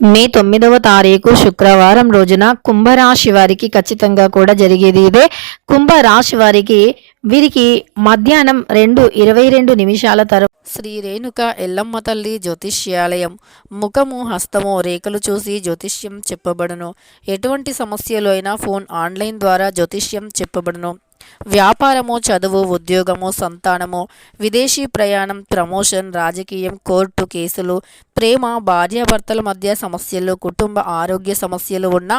మే 9వ తారీఖు శుక్రవారం రోజున కుంభరాశి వారికి ఖచ్చితంగా కూడా జరిగేది ఇదే. కుంభరాశి వారికి వీరికి మధ్యాహ్నం 2:22 తర్వాత శ్రీ రేణుక ఎల్లమ్మ తల్లి జ్యోతిష్యాలయం ముఖము హస్తము రేఖలు చూసి జ్యోతిష్యం చెప్పబడును. ఎటువంటి సమస్యలు అయినా ఫోన్ ఆన్లైన్ ద్వారా జ్యోతిష్యం చెప్పబడును. వ్యాపారము, చదువు, ఉద్యోగము, సంతానము, విదేశీ ప్రయాణం, ప్రమోషన్, రాజకీయం, కోర్టు కేసులు, ప్రేమ, భార్యాభర్తల మధ్య సమస్యలు, కుటుంబ ఆరోగ్య సమస్యలు ఉన్న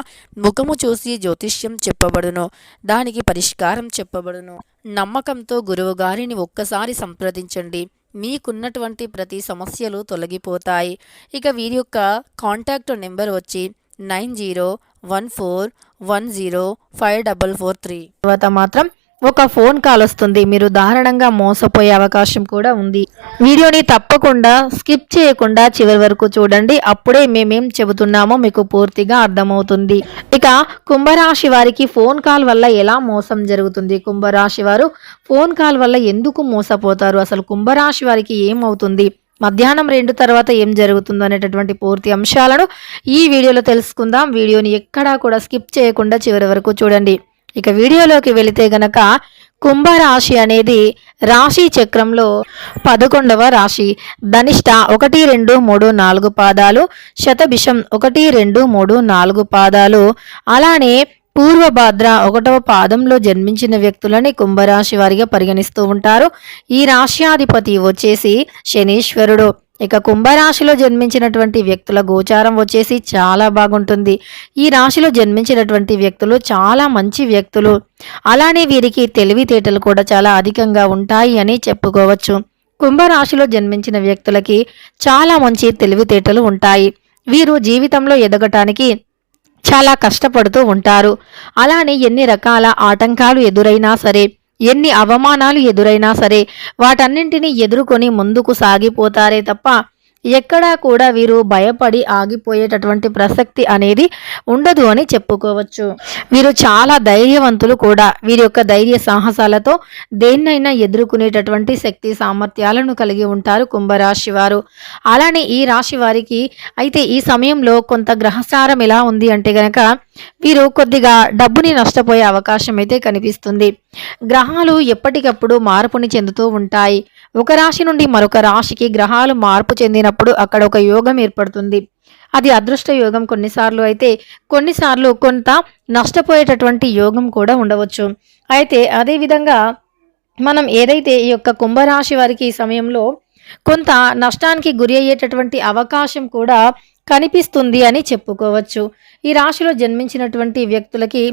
ముఖము చూసి జ్యోతిష్యం చెప్పబడును. దానికి పరిష్కారం చెప్పబడును. నమ్మకంతో గురువు గారిని ఒక్కసారి సంప్రదించండి. మీకున్నటువంటి ప్రతి సమస్యలు తొలగిపోతాయి. ఇక వీరి యొక్క కాంటాక్ట్ నెంబర్ వచ్చి 9014105443. తర్వాత మాత్రం ఒక ఫోన్ కాల్ వస్తుంది. మీరు దారుణంగా మోసపోయే అవకాశం కూడా ఉంది. వీడియోని తప్పకుండా స్కిప్ చేయకుండా చివరి వరకు చూడండి. అప్పుడే మేమేం చెబుతున్నామో మీకు పూర్తిగా అర్థమవుతుంది. ఇక కుంభరాశి వారికి ఫోన్ కాల్ వల్ల ఎలా మోసం జరుగుతుంది, కుంభరాశి వారు ఫోన్ కాల్ వల్ల ఎందుకు మోసపోతారు, అసలు కుంభరాశి వారికి ఏమవుతుంది, మధ్యాహ్నం 2 తర్వాత ఏం జరుగుతుందో అనేటటువంటి పూర్తి అంశాలను ఈ వీడియోలో తెలుసుకుందాం. వీడియోని ఎక్కడా కూడా స్కిప్ చేయకుండా చివరి వరకు చూడండి. ఇక వీడియోలోకి వెళితే గనక కుంభరాశి అనేది రాశి చక్రంలో 11వ రాశి. ధనిష్ట 1, 2, 3, 4 పాదాలు, శతభిషం 1, 2, 3, 4 పాదాలు, అలానే పూర్వభాద్ర 1వ పాదంలో జన్మించిన వ్యక్తులని కుంభరాశి వారిగా పరిగణిస్తూ ఉంటారు. ఈ రాశ్యాధిపతి వచ్చేసి శనీశ్వరుడు. ఇక కుంభరాశిలో జన్మించినటువంటి వ్యక్తుల గోచారం వచ్చేసి చాలా బాగుంటుంది. ఈ రాశిలో జన్మించినటువంటి వ్యక్తులు చాలా మంచి వ్యక్తులు. అలానే వీరికి తెలివితేటలు కూడా చాలా అధికంగా ఉంటాయి అని చెప్పుకోవచ్చు. కుంభరాశిలో జన్మించిన వ్యక్తులకి చాలా మంచి తెలివితేటలు ఉంటాయి. వీరు జీవితంలో ఎదగటానికి చాలా కష్టపడుతూ ఉంటారు. అలానే ఎన్ని రకాల ఆటంకాలు ఎదురైనా సరే, ఎన్ని అవమానాలు ఎదురైనా సరే వాటన్నింటినీ ఎదుర్కొని ముందుకు సాగిపోతారే తప్ప ఎక్కడా కూడా వీరు భయపడి ఆగిపోయేటటువంటి ప్రసక్తి అనేది ఉండదు అని చెప్పుకోవచ్చు. వీరు చాలా ధైర్యవంతులు కూడా. వీరి యొక్క ధైర్య సాహసాలతో దేన్నైనా ఎదుర్కొనేటటువంటి శక్తి సామర్థ్యాలను కలిగి ఉంటారు కుంభరాశి వారు. అలానే ఈ రాశి వారికి అయితే ఈ సమయంలో కొంత గ్రహచారం ఎలా ఉంది అంటే గనక వీరు కొద్దిగా డబ్బుని నష్టపోయే అవకాశం అయితే కనిపిస్తుంది. గ్రహాలు ఎప్పటికప్పుడు మార్పుని చెందుతూ ఉంటాయి. ఒక రాశి నుండి మరొక రాశికి గ్రహాలు మార్పు చెందినప్పుడు అక్కడ ఒక యోగం ఏర్పడుతుంది. అది అదృష్ట యోగం కొన్నిసార్లు కొంత నష్టపోయేటటువంటి యోగం కూడా ఉండవచ్చు. అయితే అదేవిధంగా మనం ఏదైతే ఈ యొక్క కుంభరాశి వారికి ఈ సమయంలో కొంత నష్టానికి గురి అయ్యేటటువంటి అవకాశం కూడా కనిపిస్తుంది అని చెప్పుకోవచ్చు. ఈ రాశిలో జన్మించినటువంటి వ్యక్తులకి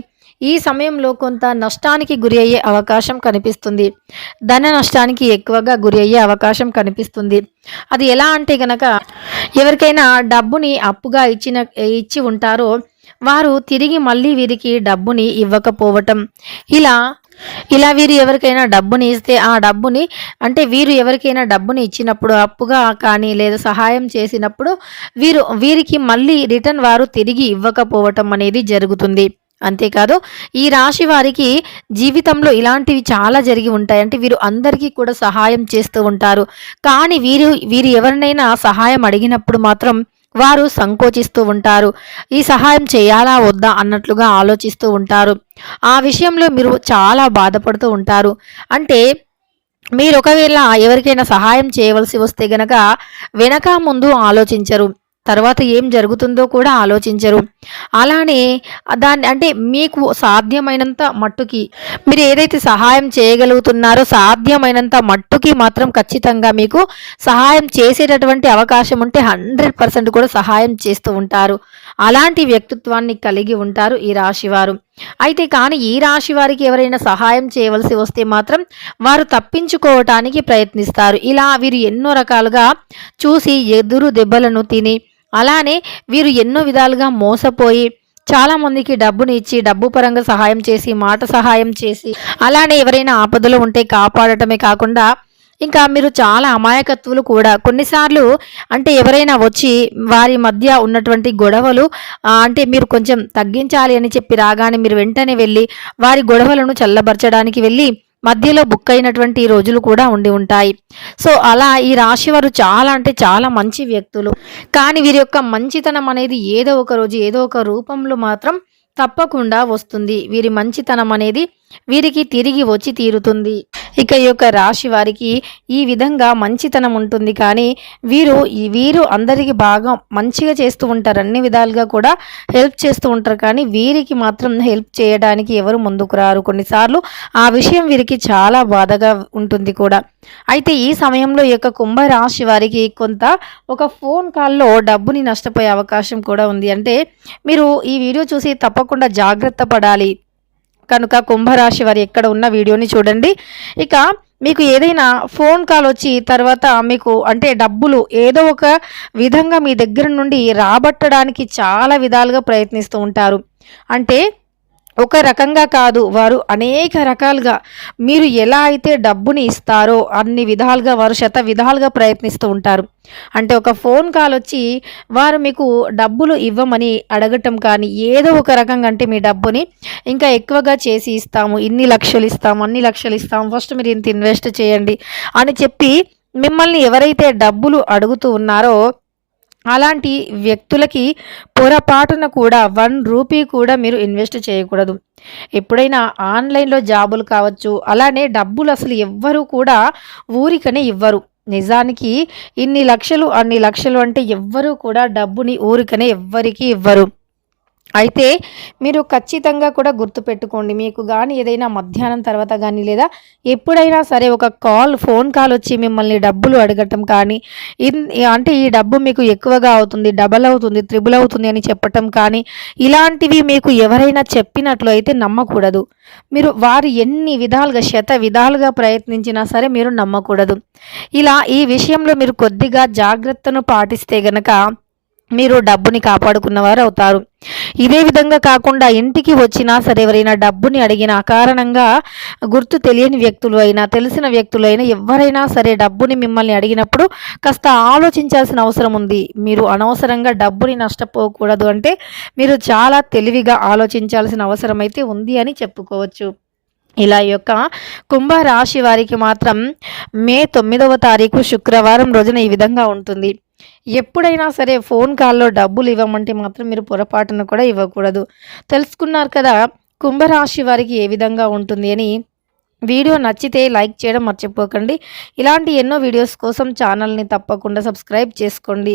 ఈ సమయంలో కొంత నష్టానికి గురి అయ్యే అవకాశం కనిపిస్తుంది. ధన నష్టానికి ఎక్కువగా గురి అయ్యే అవకాశం కనిపిస్తుంది. అది ఎలా అంటే గనక ఎవరికైనా డబ్బుని అప్పుగా ఇచ్చి ఉంటారో వారు తిరిగి మళ్ళీ వీరికి డబ్బుని ఇవ్వకపోవటం, ఇలా వీరు ఎవరికైనా డబ్బుని ఇస్తే ఆ డబ్బుని అంటే వీరు ఎవరికైనా డబ్బుని ఇచ్చినప్పుడు అప్పుగా కానీ లేదా సహాయం చేసినప్పుడు వీరికి మళ్ళీ రిటర్న్ వారు తిరిగి ఇవ్వకపోవటం అనేది జరుగుతుంది. అంతేకాదు ఈ రాశి వారికి జీవితంలో ఇలాంటివి చాలా జరిగి ఉంటాయి. అంటే వీరు అందరికీ కూడా సహాయం చేస్తూ ఉంటారు. కానీ వీరు ఎవరినైనా సహాయం అడిగినప్పుడు మాత్రం వారు సంకోచిస్తూ ఉంటారు. ఈ సహాయం చేయాలా వద్దా అన్నట్లుగా ఆలోచిస్తూ ఉంటారు. ఆ విషయంలో మీరు చాలా బాధపడుతూ ఉంటారు. అంటే మీరు ఒకవేళ ఎవరికైనా సహాయం చేయవలసి వస్తే గనక వెనక ముందు ఆలోచించరు. తర్వాత ఏం జరుగుతుందో కూడా ఆలోచించరు. అలానే దాన్ని అంటే మీకు సాధ్యమైనంత మట్టుకి మీరు ఏదైతే సహాయం చేయగలుగుతున్నారో సాధ్యమైనంత మట్టుకి మాత్రం ఖచ్చితంగా మీకు సహాయం చేసేటటువంటి అవకాశం ఉంటే 100% కూడా సహాయం చేస్తూ ఉంటారు. అలాంటి వ్యక్తిత్వాన్ని కలిగి ఉంటారు ఈ రాశివారు. అయితే కానీ ఈ రాశి వారికి ఎవరైనా సహాయం చేయవలసి వస్తే మాత్రం వారు తప్పించుకోవటానికి ప్రయత్నిస్తారు. ఇలా వీరు ఎన్నో రకాలుగా చూసి ఎదురు దెబ్బలను తిని అలానే వీరు ఎన్నో విధాలుగా మోసపోయి చాలా మందికి డబ్బుని ఇచ్చి డబ్బు పరంగా సహాయం చేసి మాట సహాయం చేసి అలానే ఎవరైనా ఆపదలో ఉంటే కాపాడటమే కాకుండా ఇంకా మీరు చాలా అమాయకత్వులు కూడా. కొన్నిసార్లు అంటే ఎవరైనా వచ్చి వారి మధ్య ఉన్నటువంటి గొడవలు అంటే మీరు కొంచెం తగ్గించాలి అని చెప్పి రాగానే మీరు వెంటనే వెళ్ళి వారి గొడవలను చల్లబరచడానికి వెళ్ళి మధ్యలో బుక్ అయినటువంటి రోజులు కూడా ఉండి ఉంటాయి. సో, అలా ఈ రాశి వారు చాలా అంటే చాలా మంచి వ్యక్తులు. కానీ వీరి యొక్క మంచితనం అనేది ఏదో ఒక రోజు ఏదో ఒక రూపంలో మాత్రం తప్పకుండా వస్తుంది. వీరి మంచితనం అనేది వీరికి తిరిగి వచ్చి తీరుతుంది. ఇక ఈ యొక్క రాశి వారికి ఈ విధంగా మంచితనం ఉంటుంది. కానీ వీరు అందరికి బాగా మంచిగా చేస్తూ ఉంటారు. అన్ని విధాలుగా కూడా హెల్ప్ చేస్తూ ఉంటారు. కానీ వీరికి మాత్రం హెల్ప్ చేయడానికి ఎవరు ముందుకు రారు. కొన్నిసార్లు ఆ విషయం వీరికి చాలా బాధగా ఉంటుంది కూడా. అయితే ఈ సమయంలో ఈ యొక్క కుంభరాశి వారికి కొంత ఒక ఫోన్ కాల్‌లో డబ్బుని నష్టపోయే అవకాశం కూడా ఉంది. అంటే మీరు ఈ వీడియో చూసి తప్పకుండా జాగ్రత్త పడాలి. కనుక కుంభరాశి వారు ఎక్కడ ఉన్న వీడియోని చూడండి. ఇక మీకు ఏదైనా ఫోన్ కాల్ వచ్చి తర్వాత మీకు అంటే డబ్బులు ఏదో ఒక విధంగా మీ దగ్గర నుండి రాబట్టడానికి చాలా విధాలుగా ప్రయత్నిస్తూ ఉంటారు. అంటే ఒక రకంగా కాదు. వారు అనేక రకాలుగా మీరు ఎలా అయితే డబ్బుని ఇస్తారో అన్ని విధాలుగా వారు శత విధాలుగా ప్రయత్నిస్తూ ఉంటారు. అంటే ఒక ఫోన్ కాల్ వచ్చి వారు మీకు డబ్బులు ఇవ్వమని అడగటం కానీ ఏదో ఒక రకంగా అంటే మీ డబ్బుని ఇంకా ఎక్కువగా చేసి ఇస్తాము, ఇన్ని లక్షలు ఇస్తాము, అన్ని లక్షలు ఇస్తాము, ఫస్ట్ మీరు ఇంత ఇన్వెస్ట్ చేయండి అని చెప్పి మిమ్మల్ని ఎవరైతే డబ్బులు అడుగుతూ ఉన్నారో అలాంటి వ్యక్తులకి పొరపాటున కూడా 1 రూపీ కూడా మీరు ఇన్వెస్ట్ చేయకూడదు. ఎప్పుడైనా ఆన్‌లైన్‌లో జాబులు కావచ్చు, అలానే డబ్బులు అసలు ఎవ్వరు కూడా ఊరికనే ఇవ్వరు. నిజానికి ఇన్ని లక్షలు, అన్ని లక్షలు అంటే ఎవ్వరు కూడా డబ్బుని ఊరికనే ఎవ్వరికీ ఇవ్వరు. అయితే మీరు ఖచ్చితంగా కూడా గుర్తుపెట్టుకోండి. మీకు గాని ఏదైనా మధ్యాహ్నం తర్వాత గాని లేదా ఎప్పుడైనా సరే ఒక ఫోన్ కాల్ వచ్చి మిమ్మల్ని డబ్బులు అడగటం కానీ, ఇన్ అంటే ఈ డబ్బు మీకు ఎక్కువగా అవుతుంది, డబల్ అవుతుంది, త్రిబుల్ అవుతుంది అని చెప్పటం కానీ, ఇలాంటివి మీకు ఎవరైనా చెప్పినట్లు అయితే నమ్మకూడదు. వారు ఎన్ని విధాలుగా శత విధాలుగా ప్రయత్నించినా సరే మీరు నమ్మకూడదు. ఇలా ఈ విషయంలో మీరు కొద్దిగా జాగ్రత్తను పాటిస్తే గనక మీరు డబ్బుని కాపాడుకున్నవారు అవుతారు. ఇదే విధంగా కాకుండా ఇంటికి వచ్చినా సరే ఎవరైనా డబ్బుని అడిగిన అకారణంగా గుర్తు తెలియని వ్యక్తులు అయినా, తెలిసిన వ్యక్తులు అయినా ఎవరైనా సరే డబ్బుని మిమ్మల్ని అడిగినప్పుడు కాస్త ఆలోచించాల్సిన అవసరం ఉంది. మీరు అనవసరంగా డబ్బుని నష్టపోకూడదు అంటే మీరు చాలా తెలివిగా ఆలోచించాల్సిన అవసరం అయితే ఉంది అని చెప్పుకోవచ్చు. ఇలా ఈ యొక్క కుంభరాశి వారికి మాత్రం మే 9వ తారీఖు శుక్రవారం రోజున ఈ విధంగా ఉంటుంది. ఎప్పుడైనా సరే ఫోన్ కాల్‌లో డబ్బులు ఇవ్వమంటే మాత్రం మీరు పొరపాటున కూడా ఇవ్వకూడదు. తెలుసుకున్నారు కదా కుంభరాశి వారికి ఏ విధంగా ఉంటుంది అని. వీడియో నచ్చితే లైక్ చేయడం మర్చిపోకండి. ఇలాంటి ఎన్నో వీడియోస్ కోసం ఛానల్‌ని తప్పకుండా సబ్స్క్రైబ్ చేసుకోండి.